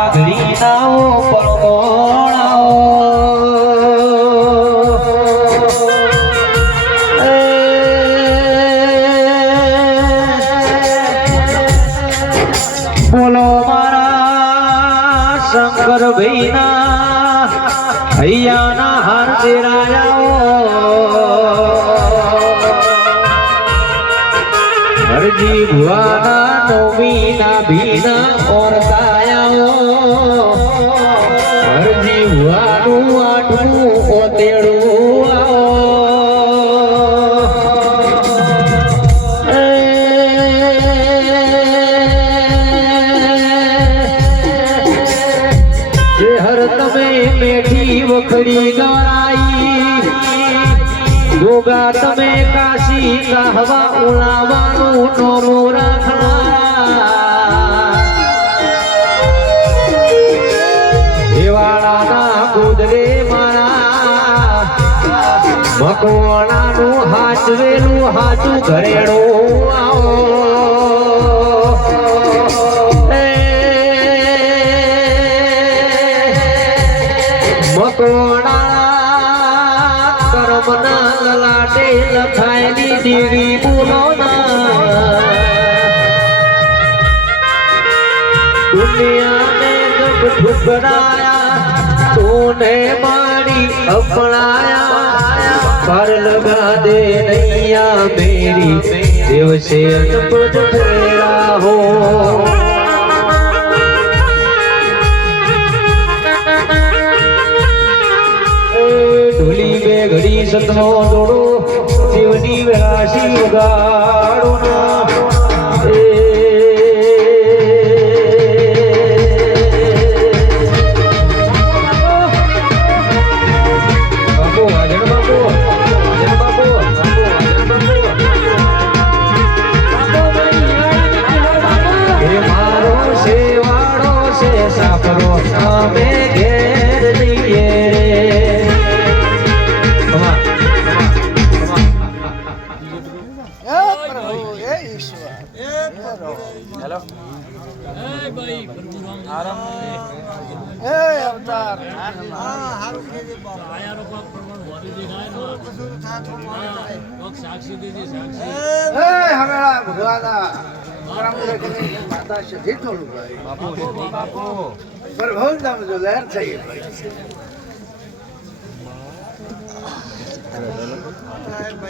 નાવો પરગોણાઓ બોલો મારા શંકર ભાઈના હૈયાના હાર હરજી ભુવાના નોમીના ભીના ઓરતાયાઓ વખડી ગરાઈ ગોગા, તમે કાશી કહવા ઉલાવાનું નોરો રાખનારા. દેવાળાના ગોદરે મારા, મકવાણાનું હાચવેલું હાચું ઘરેણું આવો. તોડા કરમના લલાટે લખાયેલી દેવી બોલોના દુનિયાને ગભરાયા તોને મારી અપણાયા પર લગા દે નૈયા મેરી. દેવ હો. બે ઘડી સતનો દોડો શિવની રાશિ ઉગાડો ના હે પ્રભુ હે ઈશ્વર હે અવતાર હે હમેળા ભગવાના કરમ લેખની માતા સધી થોડું ભાઈ પ્રભુ. નામ જો લહેર થઈ ભાઈ બાપુ બાપુ હવે પંચપાવલીઓ ભાઈ ભાઈ ભૂલા પંચો મામા હવે હારો ને હારો ભાઈ તો હમણાં ભગવાનની સધી ભાઈ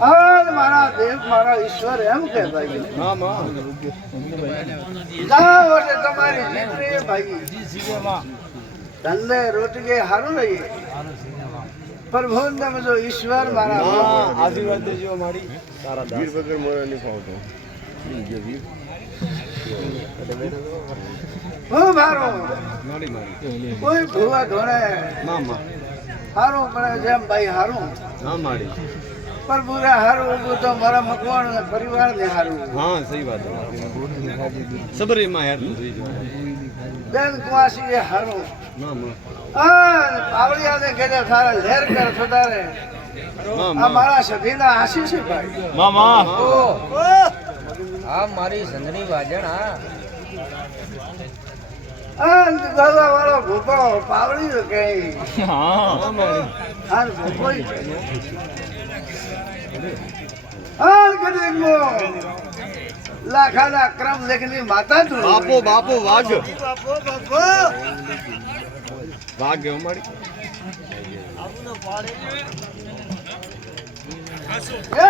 હવે મારા દેવ મારા ઈશ્વર એમ કે ભાઈ જાઓ એટલે તમારી જીત રહે ભાઈ. ધંધે રોટકે હારું રહીએ. પ્રભુ તમે જો ઈશ્વર મારા હા આશીર્વાદ દેજો મારી તારા વીર વગર મને નહીં ફાવતો હું મારો? કોઈ ભૂવા ધોણે મામા હારું પડે જેમ ભાઈ હારું. ના મારી. પ્રભુ રે હારું ઉભું તો મારા મકવાણ ને પરિવાર ને હારું. હા સહી વાત સબરી માં યાર બેન કુવાસી એ હારું. મામા પાવડિયા ને કે સારા લહેર કર સદારે મારા સધીના આશીષ ભાઈ. મામા આ મારી સંધની વાજણ હા. આ દાદા વાળો ભૂપો પાવડી કઈ હા. મારી આ ભૂપો આ કદી ગો લાખાના ક્રમ લેખની માતા તું બાપો બાપો વાઘ. બાપો બાપો વાઘ ગયો મારી. એ